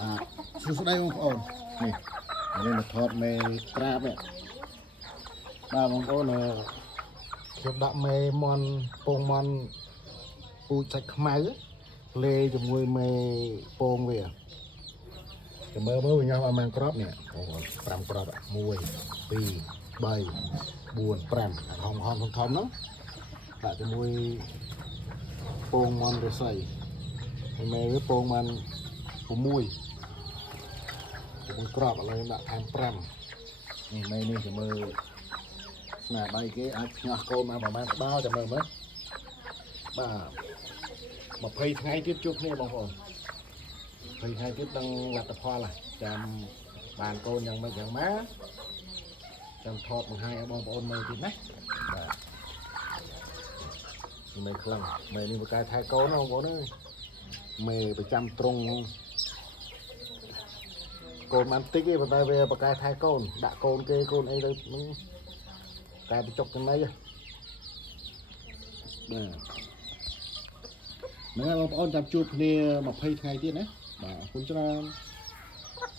បាទសួស្តីបងប្អូននេះមកថតមេក្រាបនេះបាទបងប្អូនខ្ញុំដាក់មេមន់ពងមន់ពូជសាច់ខ្មៅលេជាមួយមេពងវាចាំមើលវាញ៉ាំឲ្យបានក្របនេះបងប្អូន5ក្រប1 2 3 4 5ហំហំធំហ្នឹងដាក់ជាមួយពងមន់រស័យហើយមេវាពងមន់6ក្របឥឡូវដាក់ថែម5នេះមេនេះចាំមើលស្នាដៃគេអាចផ្ញើកូនមកប្រហែលក្បាលចាំមើលមើលបាទ20ថ្ងៃទៀតជួបគ្នាបងប្អូន20ថ្ងៃទៀតដឹងលទ្ធផលចាំបានកូនយ៉ាងម៉េចយ៉ាងម៉ាចាំថតបង្ហាញឲ្យបងប្អូនមើលទៀតណាបាទមេខ្លាំងមេនេះបកកាយថែកូនណាបងប្អូនអើយមេប្រចាំត្រង់កូនបានតិចទេប៉ុន្តែវាបកកាយថែកូនដាក់កូនគេកូនអីទៅនឹងតែបញ្ចុកចំណៃបាទហ្នឹងហើយបងប្អូនចាំជួបគ្នា20ថ្ងៃទៀតណាបាទអរគុណច្រើន